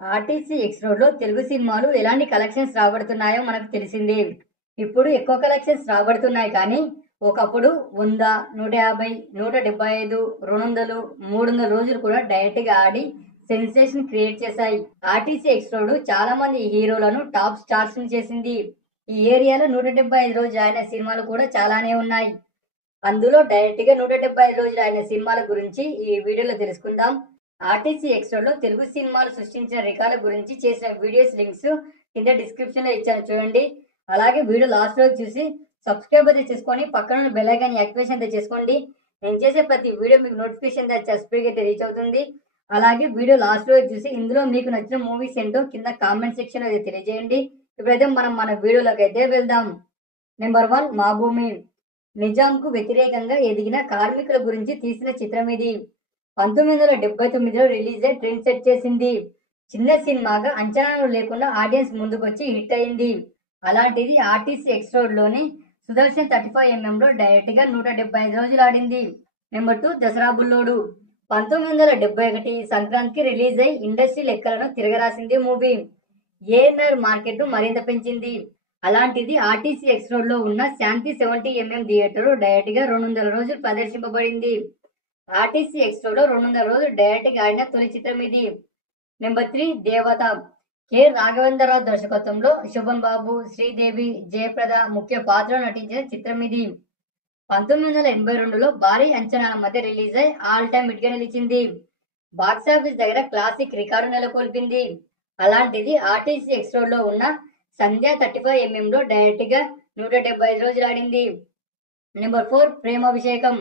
RTC X రోడ్‌లో తెలుగు సినిమాలు ఎలాంటి కలెక్షన్స్ రాబడుతున్నాయో మనకు తెలిసిందే. ఇప్పుడు ఎక్కువ కలెక్షన్స్ రాబడుతున్నాయి కానీ, ఒకప్పుడు 100, 150, 175, 200, 300 రోజులు కూడా డైరెక్ట్‌గా ఆడి సెన్సేషన్ క్రియేట్ చేశాయి. ఆర్టీసీ ఎక్స్ రోడ్ చాలా మంది హీరోలను టాప్ స్టార్స్‌ని చేసింది. ఈ ఏరియాలో 175 రోజులు ఆడిన సినిమాలు కూడా చాలానే ఉన్నాయి. అందులో డైరెక్ట్‌గా 175 రోజులు ఆడిన సినిమాల గురించి ఈ వీడియోలో తెలుసుకుందాం. ఆర్టీసీ ఎక్స్ట్రాలో తెలుగు సినిమాలు సృష్టించిన రికార్డుల గురించి చేసిన వీడియోస్ లింక్స్ కింద డిస్క్రిప్షన్ లో ఇచ్చాను చూడండి. అలాగే వీడియో లాస్ట్ వరకు చూసి సబ్స్క్రైబ్ అయితే చేసుకొని పక్కన ఉన్న బెల్ ఐకాన్ యాక్టివేషన్ అయితే చేసుకోండి. నేను చేసే ప్రతి వీడియో మీకు నోటిఫికేషన్ స్పీడ్ అయితే రీచ్ అవుతుంది. అలాగే వీడియో లాస్ట్ వరకు చూసి ఇందులో మీకు నచ్చిన మూవీస్ ఏంటో కింద కామెంట్ సెక్షన్ అయితే తెలియజేయండి. ఇప్పుడైతే మనం మన వీడియోలోకి అయితే వెళ్దాం. నెంబర్ 1 మా భూమి. నిజాంకు వ్యతిరేకంగా ఎదిగిన కార్మికుల గురించి తీసిన చిత్రం ఇది. 1979లో రిలీజ్ అయి ట్రెండ్ సెట్ చేసింది. చిన్న సినిమాగా అంచనాలు లేకుండా ఆడియన్స్ ముందుకొచ్చి హిట్ అయింది. అలాంటిది ఆర్టీసీ ఎక్స్ రోడ్ లోని సుదర్శన్ 35mm లో డైరెక్ట్ గా 175 రోజులు ఆడింది. నెంబర్ 2 దసరా బుల్లోడు. 1971 సంక్రాంతికి రిలీజ్ అయి ఇండస్ట్రీ లెక్కలను తిరగరాసింది మూవీ. ఏఎన్ఆర్ మార్కెట్ మరింత పెంచింది. అలాంటిది ఆర్టీసీ ఎక్స్ రోడ్ లో ఉన్న శాంతి 70mm థియేటర్ డైరెక్ట్ గా 200 రోజులు ప్రదర్శింపబడింది. ఆర్టీసీ ఎక్స్ రోడ్ లో 200 రోజులు డైరెక్ట్ గా ఆడిన తొలి చిత్రం ఇది. నెంబర్ 3 దేవత. కె రాఘవేంద్రరావు దర్శకత్వంలో శోభన్ బాబు, శ్రీదేవి, జయప్రద ముఖ్య పాత్రలో నటించిన చిత్రం ఇది. 1982లో భారీ అంచనాల మధ్య రిలీజ్ అయి ఆల్ టైమ్ హిట్ గా నిలిచింది. బాక్సాఫీస్ దగ్గర క్లాసిక్ రికార్డు నెలకొల్పింది. అలాంటిది ఆర్టీసీ ఎక్స్ రోడ్ లో ఉన్న సంధ్య 35mm లో డైరెక్ట్ గా 175 రోజులు ఆడింది. నెంబర్ 4 ప్రేమాభిషేకం.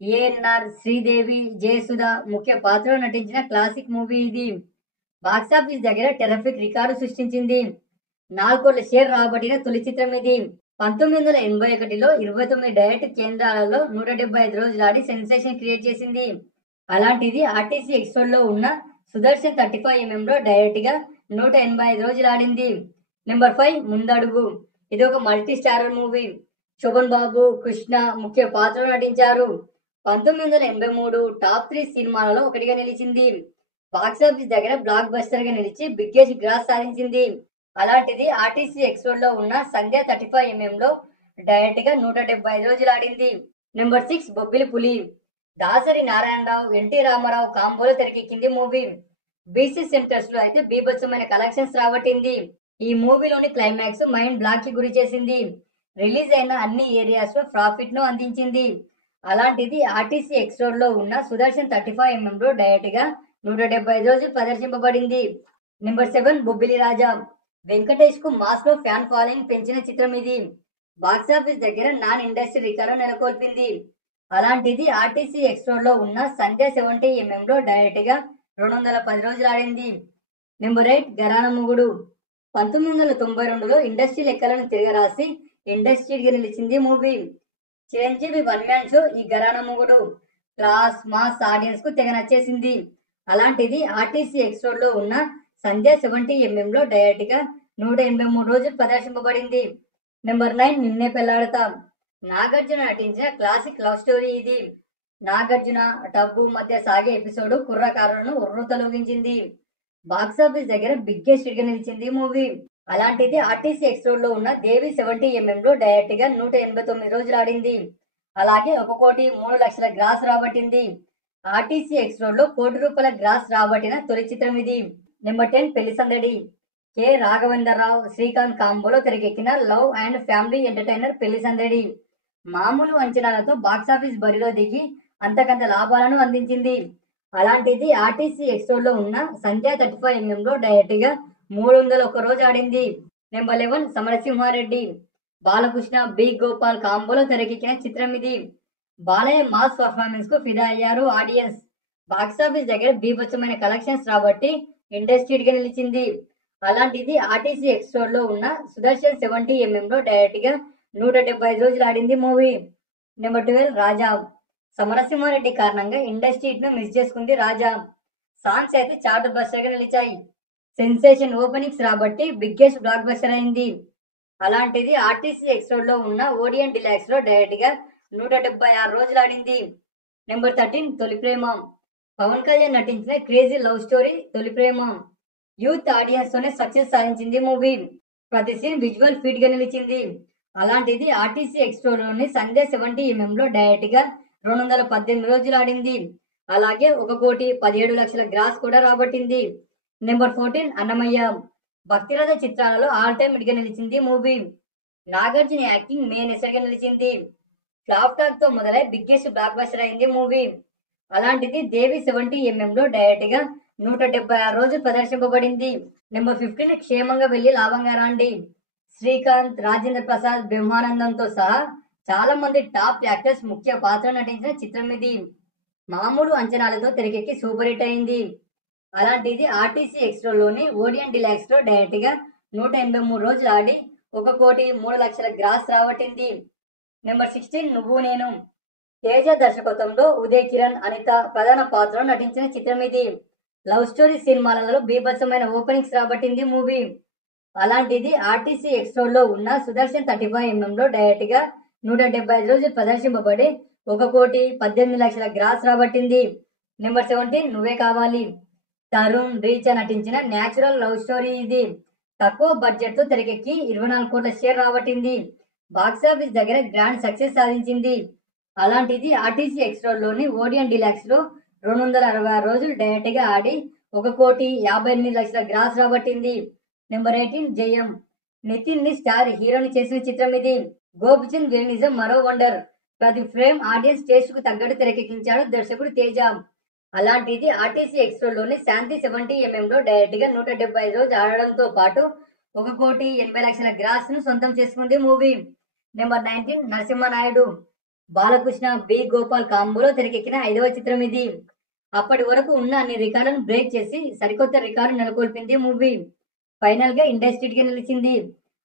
ఏఎన్ఆర్, శ్రీదేవి, జయసుధ ముఖ్య పాత్రలో నటించిన క్లాసిక్ మూవీ ఇది. బాక్సాఫీస్ దగ్గర టెరఫిక్ రికార్డు సృష్టించింది. 4 కోట్ల షేర్ రాబట్టిన తొలి చిత్రం ఇది. 1981లో 29 డైరెక్ట్ కేంద్రాలలో 175 రోజులు ఆడి సెన్సేషన్ క్రియేట్ చేసింది. అలాంటిది ఆర్టీసీ ఎక్స్ రోడ్ లో ఉన్న సుదర్శన్ 35mm లో డైరెక్ట్ గా 185 రోజులు ఆడింది. నెంబర్ 5 ముందడుగు. ఇది ఒక మల్టీ స్టారర్ మూవీ. శోభన్ బాబు, కృష్ణ ముఖ్య పాత్రలో నటించారు. 1983 టాప్ 3 సినిమాలలో ఒకటిగా నిలిచింది. బాక్సాఫీస్ దగ్గర బ్లాక్ బస్టర్ గా నిలిచి బిగ్గెస్ట్ గ్రాస్ సాధించింది. అలాంటిది ఆర్టీసీ ఎక్స్ రోడ్ లో ఉన్న సంధ్య 35mm లో డైరెక్ట్ గా 175 రోజులు ఆడింది. నెంబర్ 6 బొబ్బిలి పులి. దాసరి నారాయణరావు, ఎన్టీ రామారావు కాంబోలో తెరకెక్కింది మూవీ. బీసీ సెంటర్స్ లో అయితే బీభత్సమైన కలెక్షన్స్ రాబట్టింది. ఈ మూవీలోని క్లైమాక్స్ మైండ్ బ్లాక్ కి గురి చేసింది. రిలీజ్ అయిన అన్ని ఏరియాస్ లో ప్రాఫిట్ ను అందించింది. అలాంటిది ఆర్టీసీ ఎక్స్ రోడ్ లో ఉన్న సుదర్శన్ 35mm లో డైరెక్ట్ గా 175 రోజులు ప్రదర్శింపబడింది. నెంబర్ 7 బొబ్బిలి రాజా. వెంకటేష్ కు మాస్ లో ఫ్యాన్ ఫాలోయింగ్ పెంచిన చిత్రం ఇది. బాక్సాఫీస్ దగ్గర నాన్ ఇండస్ట్రీ రికార్డు నెలకొల్పింది. అలాంటిది ఆర్టీసీ ఎక్స్ రోడ్ లో ఉన్న సంధ్య 70mm లో డైరెక్ట్ గా 210 రోజులు ఆడింది. నెంబర్ 8 గరాన మొగుడు. 1992లో ఇండస్ట్రీ లెక్కలను తిరగరాసి ఇండస్ట్రీకి నిలిచింది movie. Chiranjeevi one man show ఈ గరాన మొగుడు. క్లాస్ మాస్ ఆడియన్స్ కు తెగ నచ్చేసింది. అలాంటిది ఆర్టీసీ ఎక్స్ రోడ్ లో ఉన్న సంధ్య 70mm లో డైరెక్ట్ గా 183 రోజులు ప్రదర్శింపబడింది. నెంబర్ 9 నిన్నే పెళ్లాడతా. నాగార్జున నటించిన క్లాసిక్ లవ్ స్టోరీ ఇది. నాగార్జున, టబ్బు మధ్య సాగే ఎపిసోడ్ కుర్రకారులను ఉర్రూతలూగించింది. బాక్సాఫీస్ దగ్గర బిగ్గెస్ట్ హిట్ గా నిలిచింది మూవీ. అలాంటిది ఆర్టీసీ ఎక్స్ రోడ్ లో ఉన్న దేవి 70mm లో డైరెక్ట్ గా 189 రోజులు ఆడింది. అలాగే 1,03,00,000 గ్రాస్ రాబట్టింది. ఆర్టీసీ ఎక్స్ రోడ్ లో ₹1,00,00,000 గ్రాస్ రాబట్టిన తొలి చిత్రం ఇది. నెంబర్ 10 పెళ్లి సందడి. కె రాఘవేంద్రరావు, శ్రీకాంత్ కాంబోలో తెరకెక్కిన లవ్ అండ్ ఫ్యామిలీ ఎంటర్టైనర్ పెళ్లి సందడి. మామూలు అంచనాలతో బాక్సాఫీస్ బరిలో దిగి అంతకంత లాభాలను అందించింది. అలాంటిది ఆర్టీసీ ఎక్స్ రోడ్ లో ఉన్న సంధ్య 35mm లో డైరెక్ట్ గా 301 రోజు ఆడింది. నెంబర్ 11 సమరసింహారెడ్డి. బాలకృష్ణ, బి గోపాల్ కాంబోలో తెరకెక్కిన చిత్రం ఇది. బాలయ్య మాస్ పర్ఫార్మెన్స్ కు ఫిదా అయ్యారు ఆడియన్స్. బాక్సాఫీస్ దగ్గర బీభత్సమైన కలెక్షన్స్ రాబట్టి ఇండస్ట్రీ గా నిలిచింది. అలాంటిది ఆర్టీసీ ఎక్స్ రోడ్ లో ఉన్న సుదర్శన్ 70mm లో డైరెక్ట్ గా 175 రోజులు ఆడింది మూవీ. నెంబర్ 12 రాజా. సమరసింహారెడ్డి కారణంగా ఇండస్ట్రీ ను మిస్ చేసుకుంది రాజా. సాంగ్స్ అయితే చార్ట్ బస్టర్ గా నిలిచాయి. సెన్సేషన్ ఓపెనింగ్స్ రాబట్టి బిగ్గెస్ట్ బ్లాక్ బస్టర్ అయింది. అలాంటిది ఆర్టీసీ ఎక్స్ రోడ్ లో ఉన్న ఓడియన్ డిలాక్స్ లో డైరెక్ట్ గా 176 రోజులు ఆడింది. నెంబర్ 13 తొలి ప్రేమ. పవన్ కళ్యాణ్ నటించిన క్రేజీ లవ్ స్టోరీ తొలి ప్రేమ. యూత్ ఆడియన్స్ తోనే సక్సెస్ సాధించింది మూవీ. ప్రతి సీన్ విజువల్ ఫీట్ గా నిలిచింది. అలాంటిది ఆర్టీసీ ఎక్స్ట్రోలోని సంధ్య 70mm లో డైరెక్ట్ గా 218 రోజులు ఆడింది. అలాగే 1,17,00,000 గ్రాస్ కూడా రాబట్టింది. నెంబర్ 14 అన్నమయ్య. భక్తిరథ చిత్రాలలో ఆల్ టైమ్ హిట్ గా నిలిచింది movie. Nagarjuna acting main asset గా నిలిచింది. ఫ్లాప్ టాక్ తో మొదలై బిగ్గెస్ట్ బ్లాక్ బస్టర్ అయింది మూవీ. అలాంటిది దేవి 70mm లో డైరెక్ట్ గా 176 రోజులు ప్రదర్శింపబడింది. నెంబర్ 15 క్షేమంగా వెళ్లి లాభంగా రాండి. శ్రీకాంత్, రాజేంద్ర ప్రసాద్, బ్రహ్మానందంతో సహా చాలా మంది టాప్ యాక్టర్స్ ముఖ్య పాత్ర నటించిన చిత్రం ఇది. మామూలు అంచనాలతో తెరకెక్కి సూపర్ హిట్ అయింది. అలాంటిది ఆర్టీసీ ఎక్స్ట్రోలోని ఓడియన్ డిలాక్స్ లో డైరెక్ట్ గా 183 రోజులు ఆడి 1,03,00,000 గ్రాస్ రాబట్టింది. నెంబర్ 16 నువ్వు నేను. తేజ దర్శకత్వంలో ఉదయ్ కిరణ్, అనిత ప్రధాన పాత్రలో నటించిన చిత్రం ఇది. లవ్ స్టోరీ సినిమాలలో బీభత్సమైన ఓపెనింగ్స్ రాబట్టింది మూవీ. అలాంటిది ఆర్టీసీ ఎక్స్ట్రోలో ఉన్న సుదర్శన్ 35mm లో డైరెక్ట్ గా 175 రోజులు ప్రదర్శింపబడి 1,18,00,000 గ్రాస్ రాబట్టింది. నెంబర్ 17 నువ్వే కావాలి. తరుణ్, రీచా నటించిన న్యాచురల్ లవ్ స్టోరీ ఇది. తక్కువ బడ్జెట్ తో తెరకెక్కి 24 కోట్ల షేర్ రాబట్టింది. బాక్సాఫీస్ దగ్గర గ్రాండ్ సక్సెస్ సాధించింది. అలాంటిది ఆర్టీసీ ఎక్స్ట్రోలోని ఓడియన్ డిలాక్స్ లో 266 రోజులు డైరెక్ట్ గా ఆడి 1,58,00,000 గ్రాస్ రాబట్టింది. నెంబర్ 18 జయం. నితిన్ ని స్టార్ హీరోని చేసిన చిత్రం ఇది. గోపిచంద్ విలనిజం మరో వండర్. ప్రతి ఫ్రేమ్ ఆడియన్స్ టేస్ట్ కు తగ్గట్టు తెరకెక్కించాడు దర్శకుడు తేజ. అలాంటిది ఆర్టీసీ ఎక్స్ట్రోలోని శాంతి 70mm లో డైరెక్ట్ గా 175 రోజులు ఆడడంతో పాటు 1,80,00,000 గ్రాస్ ను సొంతం చేసుకుంది movie. Number 19 Narasimha Naidu. Balakrishna, B Gopal కాంబోలో తెరకెక్కిన 5వ చిత్రం ఇది. అప్పటి వరకు ఉన్న అన్ని రికార్డులను బ్రేక్ చేసి సరికొత్త రికార్డు నెలకొల్పింది మూవీ. ఫైనల్ గా ఇండస్ట్రీ గా నిలిచింది.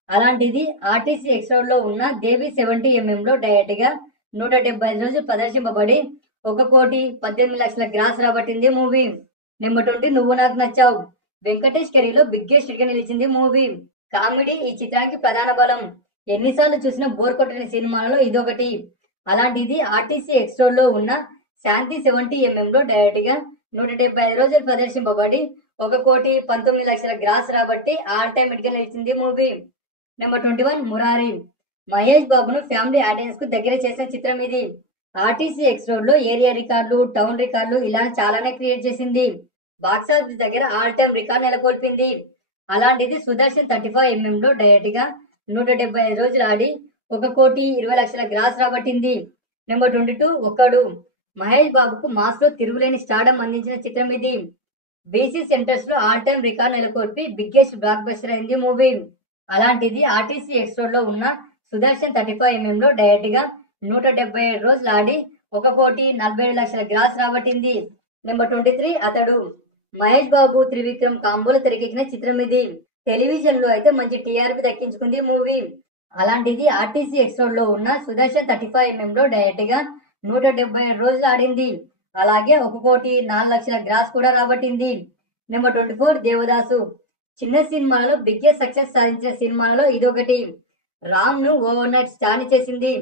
అలాంటిది ఆర్టీసీ ఎక్స్ట్రోలో ఉన్న దేవి 70mm లో డైరెక్ట్ గా 175 రోజులు ప్రదర్శింపబడి 1,18,00,000 గ్రాస్ రాబట్టింది మూవీ. నెంబర్ 20 నువ్వు నాకు నచ్చావు. వెంకటేష్ కెరీర్ బిగ్గెస్ట్ హిట్ గా నిలిచింది మూవీ. కామెడీ ఈ చిత్రానికి ప్రధాన బలం. ఎన్నిసార్లు చూసినా బోర్ కొట్టని సినిమాలలో ఇదొకటి. అలాంటిది ఆర్టీసీ ఎక్స్ట్రోలో ఉన్న శాంతి 70mm లో డైరెక్ట్ గా 175 రోజులు ప్రదర్శింపబడి 1,19,00,000 గ్రాస్ రాబట్టి ఆల్ టైమ్ హిట్ గా నిలిచింది మూవీ. నెంబర్ 21 మురారి. మహేష్ బాబును ఫ్యామిలీ ఆడియన్స్ కు దగ్గర చేసిన చిత్రం ఇది. ఆర్టీసీ ఎక్స్ట్రోడ్ లో ఏరియా రికార్డులు, టౌన్ రికార్డులు ఇలా చాలానే క్రియేట్ చేసింది. బాక్సాఫీస్ దగ్గర ఆల్ టైమ్ రికార్డ్ నెలకొల్పింది. అలాంటిది సుదర్శన్ 35mm లో డైరెక్ట్ గా 175 రోజులు ఆడి 1,20,00,000 గ్రాస్ రాబట్టింది. నెంబర్ 22 ఒక్కడు. మహేష్ బాబుకు మాస్ లో తిరుగులేని స్టార్డమ్ అందించిన చిత్రం ఇది. బీసీ సెంటర్స్ లో ఆల్ టైమ్ రికార్డ్ నెలకొల్పి బిగ్గెస్ట్ బ్లాక్ బస్టర్ అయింది మూవీ. అలాంటిది ఆర్టీసీ ఎక్స్ట్రోడ్ లో ఉన్న సుదర్శన్ 35mm లో డైరెక్ట్ గా 177 రోజులు ఆడి 1,47,00,000 గ్రాస్ రాబట్టింది. నెంబర్ 23 అతడు. మహేష్ బాబు, త్రివిక్రమ్ కాంబోలో తెరకెక్కిన చిత్రం ఇది. టెలివిజన్ లో అయితే మంచి టీఆర్పీ దక్కించుకుంది మూవీ. అలాంటిది ఆర్టీసీ ఎక్స్ట్రోడ్ లో ఉన్న సుదర్శన్ 35mm లో డైరెక్ట్ గా 177 రోజులు ఆడింది. అలాగే 1,04,00,000 గ్రాస్ కూడా రాబట్టింది. నెంబర్ 24 దేవదాసు. చిన్న సినిమాలలో బిగ్గెస్ట్ సక్సెస్ సాధించిన సినిమాలలో ఇదొకటి. రామ్ ను ఓవర్ నైట్ స్టార్ ని చేసింది.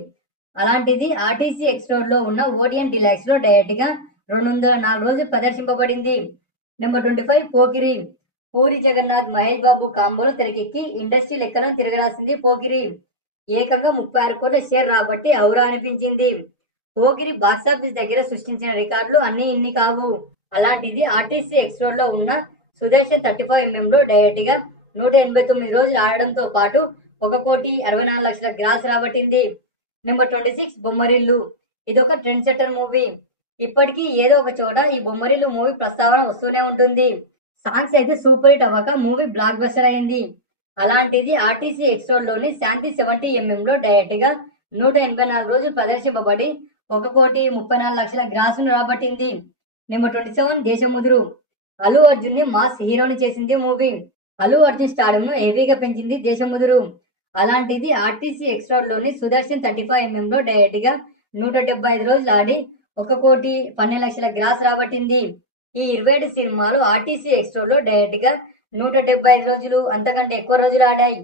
అలాంటిది ఆర్టీసీ ఎక్స్ట్రోడ్ లో ఉన్న ఓడియన్ డిలాక్స్ లో డైరెక్ట్ గా 204 రోజులు ప్రదర్శింపబడింది. నెంబర్ 25 పోకిరి. పూరి జగన్నాథ్, మహేష్ బాబు కాంబోలో తెరకెక్కి ఇండస్ట్రీ లెక్కలను తిరగరాసింది పోకిరి. ఏకంగా 36 కోట్ల షేర్ రాబట్టి ఔరా అనిపించింది. పోకిరి బాక్సాఫీస్ దగ్గర సృష్టించిన రికార్డులు అన్ని ఇన్ని కావు. అలాంటిది ఆర్టీసీ ఎక్స్ట్రోడ్ లో ఉన్న సుదర్శన్ 35mm లో డైరెక్ట్ గా 189 రోజులు ఆడడంతో పాటు 1,64,00,000 గ్రాస్ రాబట్టింది. నెంబర్ 26 బొమ్మరిల్లు. ఇదొక ట్రెండ్ సెట్టర్ మూవీ. ఇప్పటికీ ఏదో ఒక చోట ఈ బొమ్మరిల్లు మూవీ ప్రస్తావన వస్తూనే ఉంటుంది. సాంగ్స్ అయితే సూపర్ హిట్ అవ్వక మూవీ బ్లాక్ బస్టర్ అయింది. అలాంటిది ఆర్టీసీ ఎక్స్ట్రోడ్ లోని శాంతి 70mm లో డైరెక్ట్ గా 184 రోజులు ప్రదర్శింపబడి 1,34,00,000 గ్రాసును రాబట్టింది. నెంబర్ 27 దేశముదురు. అల్లు అర్జున్ ని మాస్ హీరోని చేసింది మూవీ. అల్లు అర్జున్ స్టార్డమ్ ను హెవీగా పెంచింది దేశముదురు. అలాంటిది ఆర్టీసీ ఎక్స్ట్రోడ్ లోని సుదర్శన్ 35mm లో డైరెక్ట్ గా 175 రోజులు ఆడి 1,12,00,000 గ్రాస్ రాబట్టింది. ఈ 27 సినిమాలు ఆర్టీసీ ఎక్స్ట్రోడ్ లో డైరెక్ట్ గా 175 రోజులు అంతకంటే ఎక్కువ రోజులు ఆడాయి.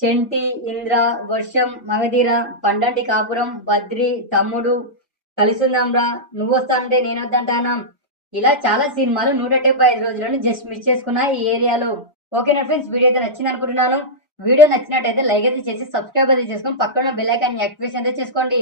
చెంటి, ఇంద్ర, వర్షం, మగధీర, పండంటి కాపురం, బద్రి, తమ్ముడు, కలిసుందాంరా, నువ్వొస్తానంటే నేనొద్దంటానా, ఇలా చాలా సినిమాలు 175 రోజులను జస్ట్ మిస్ చేసుకున్నాయి ఈ ఏరియాలో. ఓకేనా ఫ్రెండ్స్, వీడియో అయితే నచ్చింది అనుకుంటున్నాను. వీడియో నచ్చినట్టయితే లైక్ అయితే చేసి సబ్స్క్రైబ్ అయితే చేసుకొని పక్కన బెల్ ఐకాన్ యాక్టివేషన్ అయితే చేసుకోండి.